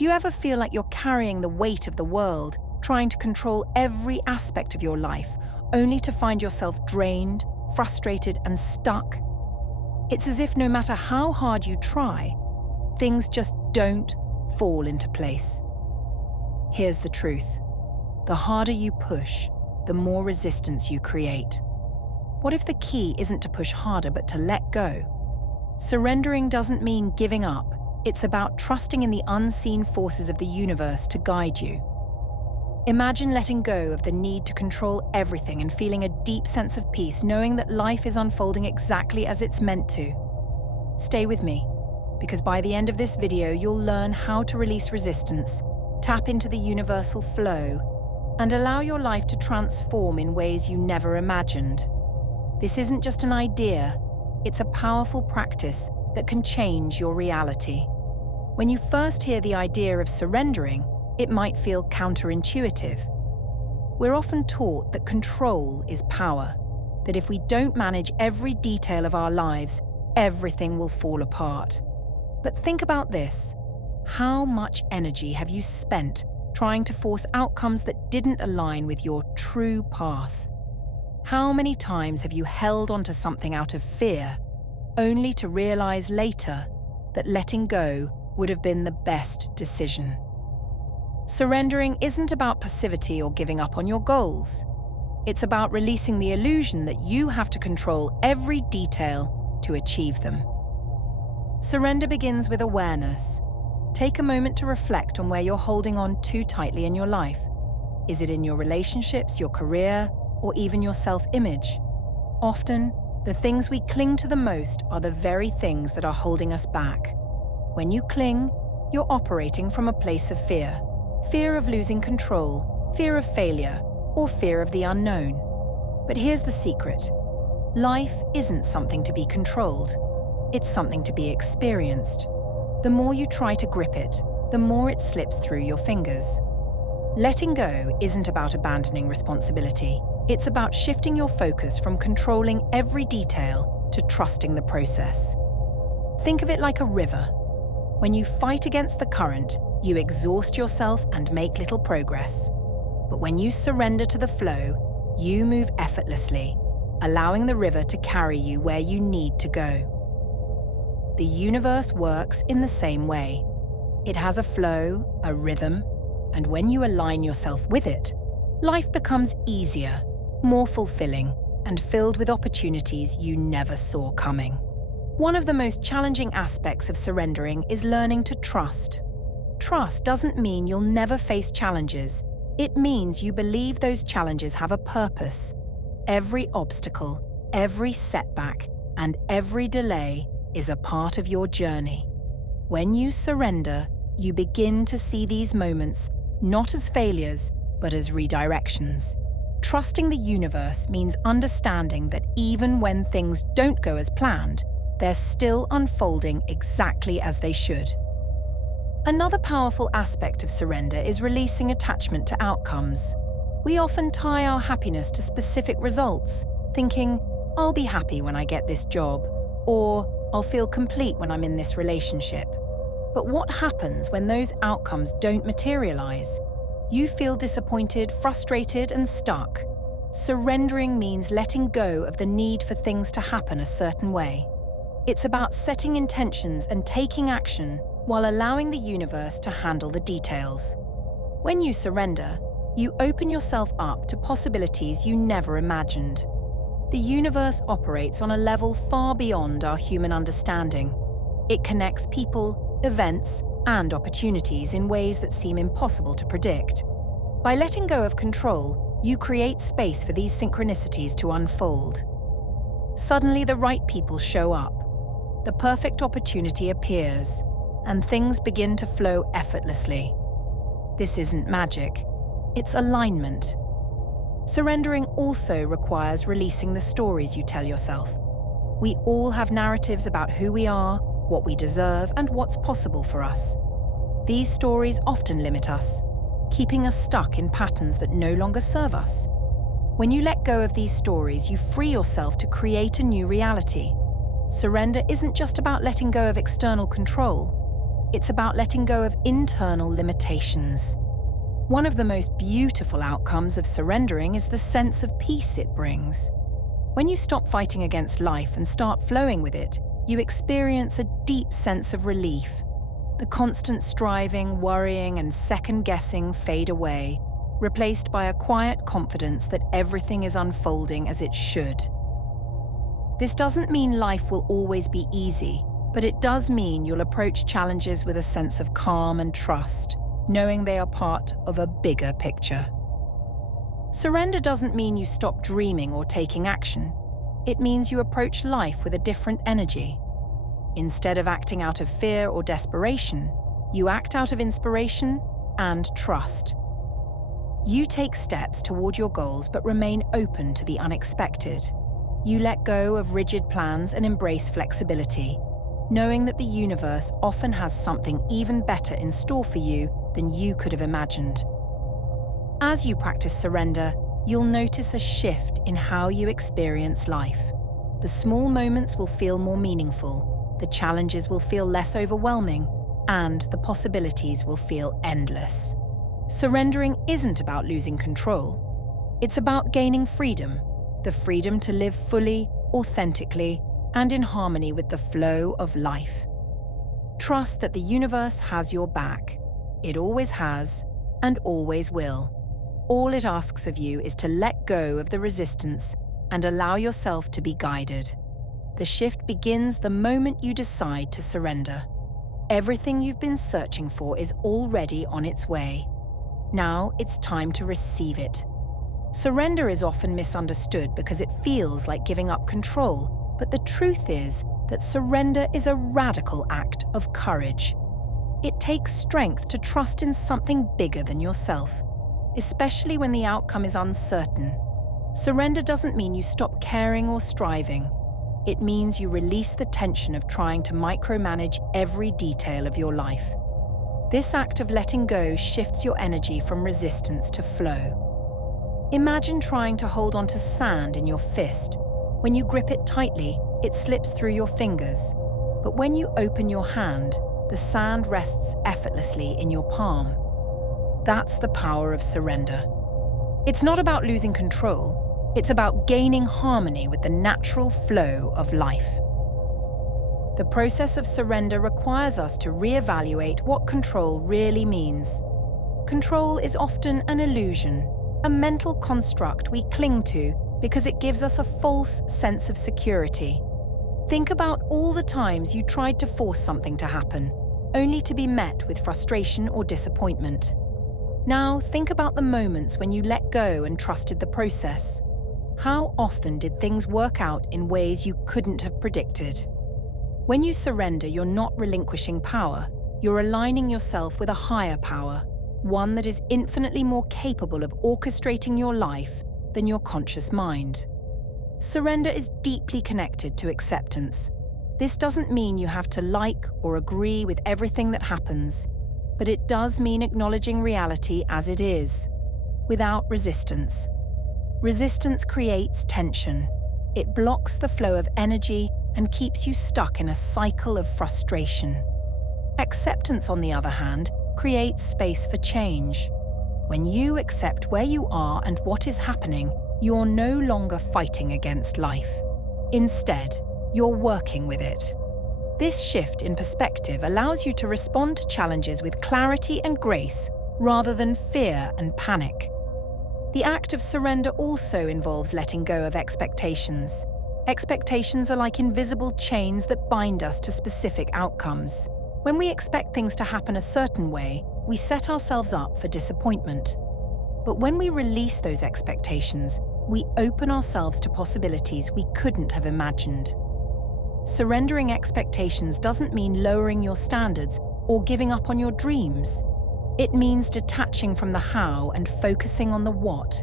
Do you ever feel like you're carrying the weight of the world, trying to control every aspect of your life, only to find yourself drained, frustrated, and stuck? It's as if no matter how hard you try, things just don't fall into place. Here's the truth. The harder you push, the more resistance you create. What if the key isn't to push harder but to let go? Surrendering doesn't mean giving up. It's about trusting in the unseen forces of the universe to guide you. Imagine letting go of the need to control everything and feeling a deep sense of peace, knowing that life is unfolding exactly as it's meant to. Stay with me, because by the end of this video, you'll learn how to release resistance, tap into the universal flow, and allow your life to transform in ways you never imagined. This isn't just an idea, it's a powerful practice that can change your reality. When you first hear the idea of surrendering, it might feel counterintuitive. We're often taught that control is power, that if we don't manage every detail of our lives, everything will fall apart. But think about this. How much energy have you spent trying to force outcomes that didn't align with your true path? How many times have you held onto something out of fear, only to realize later that letting go would have been the best decision? Surrendering isn't about passivity or giving up on your goals. It's about releasing the illusion that you have to control every detail to achieve them. Surrender begins with awareness. Take a moment to reflect on where you're holding on too tightly in your life. Is it in your relationships, your career, or even your self-image? Often, the things we cling to the most are the very things that are holding us back. When you cling, you're operating from a place of fear. Fear of losing control, fear of failure, or fear of the unknown. But here's the secret. Life isn't something to be controlled. It's something to be experienced. The more you try to grip it, the more it slips through your fingers. Letting go isn't about abandoning responsibility. It's about shifting your focus from controlling every detail to trusting the process. Think of it like a river. When you fight against the current, you exhaust yourself and make little progress. But when you surrender to the flow, you move effortlessly, allowing the river to carry you where you need to go. The universe works in the same way. It has a flow, a rhythm, and when you align yourself with it, life becomes easier, more fulfilling, and filled with opportunities you never saw coming. One of the most challenging aspects of surrendering is learning to trust. Trust doesn't mean you'll never face challenges. It means you believe those challenges have a purpose. Every obstacle, every setback, and every delay is a part of your journey. When you surrender, you begin to see these moments not as failures, but as redirections. Trusting the universe means understanding that even when things don't go as planned, they're still unfolding exactly as they should. Another powerful aspect of surrender is releasing attachment to outcomes. We often tie our happiness to specific results, thinking, I'll be happy when I get this job, or I'll feel complete when I'm in this relationship. But what happens when those outcomes don't materialize? You feel disappointed, frustrated, and stuck. Surrendering means letting go of the need for things to happen a certain way. It's about setting intentions and taking action while allowing the universe to handle the details. When you surrender, you open yourself up to possibilities you never imagined. The universe operates on a level far beyond our human understanding. It connects people, events, and opportunities in ways that seem impossible to predict. By letting go of control, you create space for these synchronicities to unfold. Suddenly, the right people show up. The perfect opportunity appears, and things begin to flow effortlessly. This isn't magic, it's alignment. Surrendering also requires releasing the stories you tell yourself. We all have narratives about who we are, what we deserve, and what's possible for us. These stories often limit us, keeping us stuck in patterns that no longer serve us. When you let go of these stories, you free yourself to create a new reality. Surrender isn't just about letting go of external control. It's about letting go of internal limitations. One of the most beautiful outcomes of surrendering is the sense of peace it brings. When you stop fighting against life and start flowing with it, you experience a deep sense of relief. The constant striving, worrying, and second-guessing fade away, replaced by a quiet confidence that everything is unfolding as it should. This doesn't mean life will always be easy, but it does mean you'll approach challenges with a sense of calm and trust, knowing they are part of a bigger picture. Surrender doesn't mean you stop dreaming or taking action. It means you approach life with a different energy. Instead of acting out of fear or desperation, you act out of inspiration and trust. You take steps toward your goals but remain open to the unexpected. You let go of rigid plans and embrace flexibility, knowing that the universe often has something even better in store for you than you could have imagined. As you practice surrender, you'll notice a shift in how you experience life. The small moments will feel more meaningful, the challenges will feel less overwhelming, and the possibilities will feel endless. Surrendering isn't about losing control. It's about gaining freedom, the freedom to live fully, authentically, and in harmony with the flow of life. Trust that the universe has your back. It always has, and always will. All it asks of you is to let go of the resistance and allow yourself to be guided. The shift begins the moment you decide to surrender. Everything you've been searching for is already on its way. Now it's time to receive it. Surrender is often misunderstood because it feels like giving up control, but the truth is that surrender is a radical act of courage. It takes strength to trust in something bigger than yourself, especially when the outcome is uncertain. Surrender doesn't mean you stop caring or striving. It means you release the tension of trying to micromanage every detail of your life. This act of letting go shifts your energy from resistance to flow. Imagine trying to hold onto sand in your fist. When you grip it tightly, it slips through your fingers. But when you open your hand, the sand rests effortlessly in your palm. That's the power of surrender. It's not about losing control. It's about gaining harmony with the natural flow of life. The process of surrender requires us to reevaluate what control really means. Control is often an illusion, a mental construct we cling to because it gives us a false sense of security. Think about all the times you tried to force something to happen, only to be met with frustration or disappointment. Now think about the moments when you let go and trusted the process. How often did things work out in ways you couldn't have predicted? When you surrender, you're not relinquishing power. You're aligning yourself with a higher power, one that is infinitely more capable of orchestrating your life than your conscious mind. Surrender is deeply connected to acceptance. This doesn't mean you have to like or agree with everything that happens, but it does mean acknowledging reality as it is, without resistance. Resistance creates tension. It blocks the flow of energy and keeps you stuck in a cycle of frustration. Acceptance, on the other hand, creates space for change. When you accept where you are and what is happening, you're no longer fighting against life. Instead, you're working with it. This shift in perspective allows you to respond to challenges with clarity and grace rather than fear and panic. The act of surrender also involves letting go of expectations. Expectations are like invisible chains that bind us to specific outcomes. When we expect things to happen a certain way, we set ourselves up for disappointment. But when we release those expectations, we open ourselves to possibilities we couldn't have imagined. Surrendering expectations doesn't mean lowering your standards or giving up on your dreams. It means detaching from the how and focusing on the what.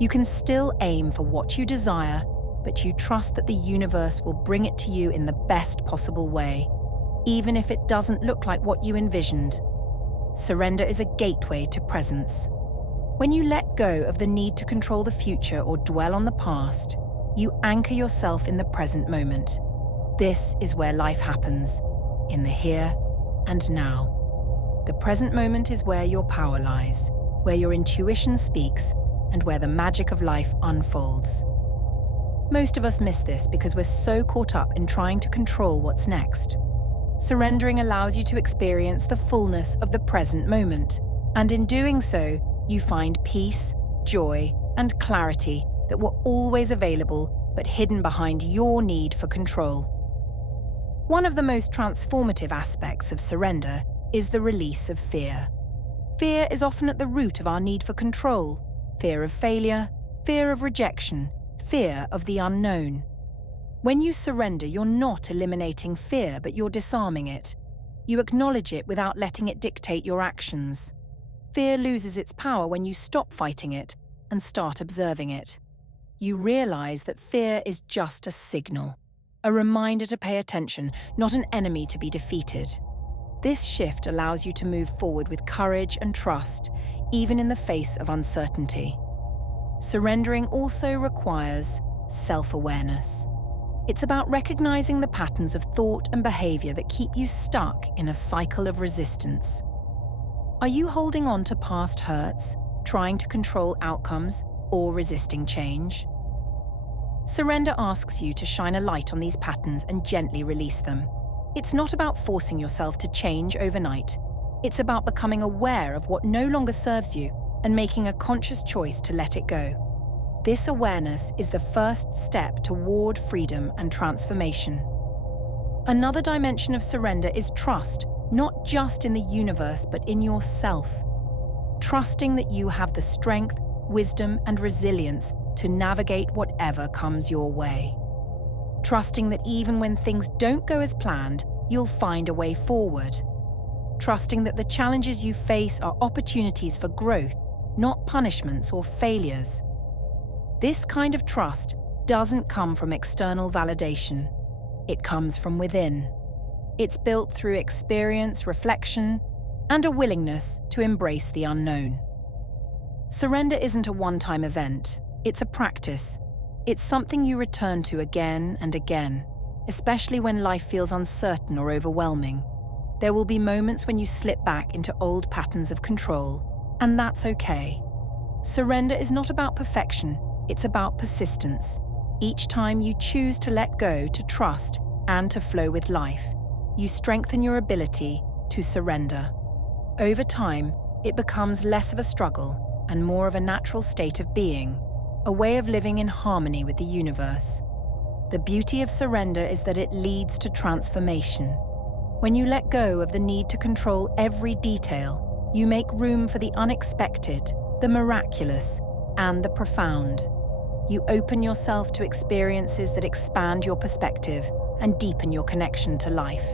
You can still aim for what you desire, but you trust that the universe will bring it to you in the best possible way, even if it doesn't look like what you envisioned. Surrender is a gateway to presence. When you let go of the need to control the future or dwell on the past, you anchor yourself in the present moment. This is where life happens, in the here and now. The present moment is where your power lies, where your intuition speaks, and where the magic of life unfolds. Most of us miss this because we're so caught up in trying to control what's next. Surrendering allows you to experience the fullness of the present moment, and in doing so, you find peace, joy, and clarity that were always available but hidden behind your need for control. One of the most transformative aspects of surrender is the release of fear. Fear is often at the root of our need for control. Fear of failure, fear of rejection, fear of the unknown. When you surrender, you're not eliminating fear, but you're disarming it. You acknowledge it without letting it dictate your actions. Fear loses its power when you stop fighting it and start observing it. You realize that fear is just a signal, a reminder to pay attention, not an enemy to be defeated. This shift allows you to move forward with courage and trust, even in the face of uncertainty. Surrendering also requires self-awareness. It's about recognizing the patterns of thought and behavior that keep you stuck in a cycle of resistance. Are you holding on to past hurts, trying to control outcomes, or resisting change? Surrender asks you to shine a light on these patterns and gently release them. It's not about forcing yourself to change overnight. It's about becoming aware of what no longer serves you and making a conscious choice to let it go. This awareness is the first step toward freedom and transformation. Another dimension of surrender is trust, not just in the universe, but in yourself. Trusting that you have the strength, wisdom, and resilience to navigate whatever comes your way. Trusting that even when things don't go as planned, you'll find a way forward. Trusting that the challenges you face are opportunities for growth, not punishments or failures. This kind of trust doesn't come from external validation. It comes from within. It's built through experience, reflection, and a willingness to embrace the unknown. Surrender isn't a one-time event. It's a practice. It's something you return to again and again, especially when life feels uncertain or overwhelming. There will be moments when you slip back into old patterns of control, and that's okay. Surrender is not about perfection. It's about persistence. Each time you choose to let go, to trust, and to flow with life, you strengthen your ability to surrender. Over time, it becomes less of a struggle and more of a natural state of being, a way of living in harmony with the universe. The beauty of surrender is that it leads to transformation. When you let go of the need to control every detail, you make room for the unexpected, the miraculous, and the profound. You open yourself to experiences that expand your perspective and deepen your connection to life.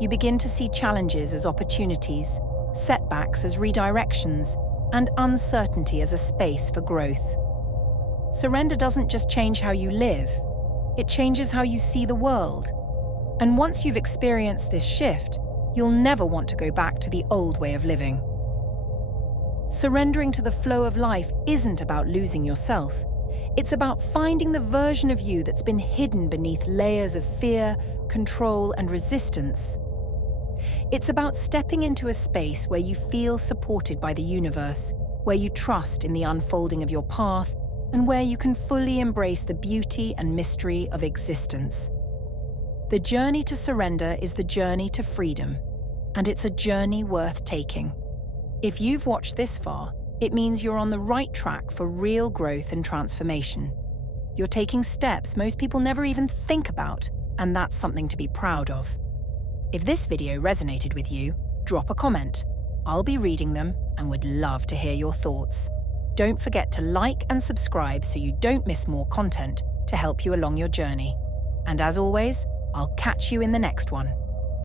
You begin to see challenges as opportunities, setbacks as redirections, and uncertainty as a space for growth. Surrender doesn't just change how you live, it changes how you see the world. And once you've experienced this shift, you'll never want to go back to the old way of living. Surrendering to the flow of life isn't about losing yourself. It's about finding the version of you that's been hidden beneath layers of fear, control, and resistance. It's about stepping into a space where you feel supported by the universe, where you trust in the unfolding of your path, and where you can fully embrace the beauty and mystery of existence. The journey to surrender is the journey to freedom, and it's a journey worth taking. If you've watched this far, it means you're on the right track for real growth and transformation. You're taking steps most people never even think about, and that's something to be proud of. If this video resonated with you, drop a comment. I'll be reading them and would love to hear your thoughts. Don't forget to like and subscribe so you don't miss more content to help you along your journey. And as always, I'll catch you in the next one.